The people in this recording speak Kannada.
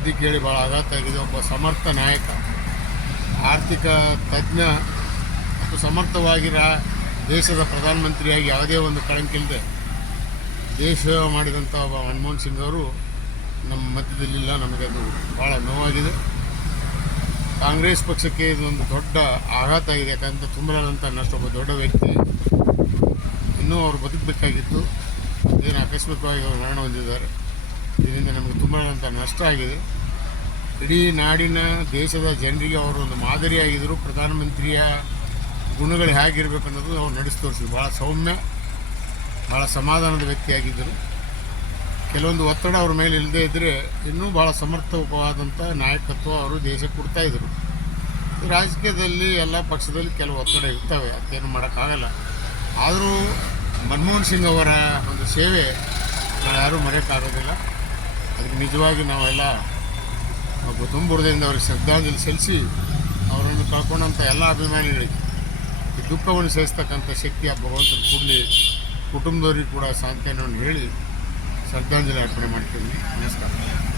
ಸುದ್ದಿ ಕೇಳಿ ಭಾಳ ಆಘಾತ ಆಗಿದೆ. ಒಬ್ಬ ಸಮರ್ಥ ನಾಯಕ, ಆರ್ಥಿಕ ತಜ್ಞ ಮತ್ತು ಸಮರ್ಥವಾಗಿ ದೇಶದ ಪ್ರಧಾನಮಂತ್ರಿಯಾಗಿ ಯಾವುದೇ ಒಂದು ಕಳಂಕಿಲ್ಲದೆ ದೇಶ ಸೇವೆ ಮಾಡಿದಂಥ ಒಬ್ಬ ಮನಮೋಹನ್ ಸಿಂಗ್ ಅವರು ನಮ್ಮ ಮಧ್ಯದಲ್ಲಿಲ್ಲ. ನಮಗೆ ಅದು ಭಾಳ ನೋವಾಗಿದೆ. ಕಾಂಗ್ರೆಸ್ ಪಕ್ಷಕ್ಕೆ ಇದೊಂದು ದೊಡ್ಡ ಆಘಾತ ಆಗಿದೆ. ಯಾಕಂದರೆ ತುಂಬಲಾದಂಥ ನಷ್ಟ. ಒಬ್ಬ ದೊಡ್ಡ ವ್ಯಕ್ತಿ, ಇನ್ನೂ ಅವರು ಬದುಕಬೇಕಾಗಿತ್ತು. ಏನು ಆಕಸ್ಮಿಕವಾಗಿ ಅವರು ಮರಣ ಹೊಂದಿದ್ದಾರೆ. ಇದರಿಂದ ನಮಗೆ ತುಂಬಲಾದಂಥ ನಷ್ಟ ಆಗಿದೆ. ಇಡೀ ನಾಡಿನ ದೇಶದ ಜನರಿಗೆ ಅವರು ಒಂದು ಮಾದರಿಯಾಗಿದ್ದರು. ಪ್ರಧಾನಮಂತ್ರಿಯ ಗುಣಗಳು ಹೇಗಿರಬೇಕು ಅನ್ನೋದು ಅವ್ರು ನಡೆಸಿ ತೋರಿಸಿದ್ರು. ಭಾಳ ಸೌಮ್ಯ, ಭಾಳ ಸಮಾಧಾನದ ವ್ಯಕ್ತಿಯಾಗಿದ್ದರು. ಕೆಲವೊಂದು ಒತ್ತಡ ಅವ್ರ ಮೇಲೆ ಇಲ್ಲದೇ ಇದ್ದರೆ ಇನ್ನೂ ಭಾಳ ಸಮರ್ಥವಾದಂಥ ನಾಯಕತ್ವ ಅವರು ದೇಶಕ್ಕೆ ಕೊಡ್ತಾಯಿದ್ರು. ರಾಜಕೀಯದಲ್ಲಿ ಎಲ್ಲ ಪಕ್ಷದಲ್ಲಿ ಕೆಲವು ಒತ್ತಡ ಇರ್ತವೆ, ಅದಕ್ಕೇನು ಮಾಡೋಕ್ಕಾಗಲ್ಲ. ಆದರೂ ಮನಮೋಹನ್ ಸಿಂಗ್ ಅವರ ಒಂದು ಸೇವೆ ನಾವು ಯಾರೂ ಮರೆಯೋಕ್ಕಾಗೋದಿಲ್ಲ. ಅದಕ್ಕೆ ನಿಜವಾಗಿ ನಾವೆಲ್ಲ ತುಂಬುರದಿಂದ ಅವ್ರಿಗೆ ಶ್ರದ್ಧಾಂಜಲಿ ಸಲ್ಲಿಸಿ ಅವರನ್ನು ಕಳ್ಕೊಂಡಂಥ ಎಲ್ಲ ಅಭಿಮಾನಿಗಳಿಗೆ ಈ ದುಃಖವನ್ನು ಸಹಿಸ್ತಕ್ಕಂಥ ಶಕ್ತಿ ಆ ಭಗವಂತನ ಕೂಡಲಿ ಕುಟುಂಬದವ್ರಿಗೆ ಕೂಡ ಸಾಂತ್ವನವನ್ನು ಹೇಳಿ ಶ್ರದ್ಧಾಂಜಲಿ ಅರ್ಪಣೆ ಮಾಡ್ತೀವಿ. ನಮಸ್ಕಾರ.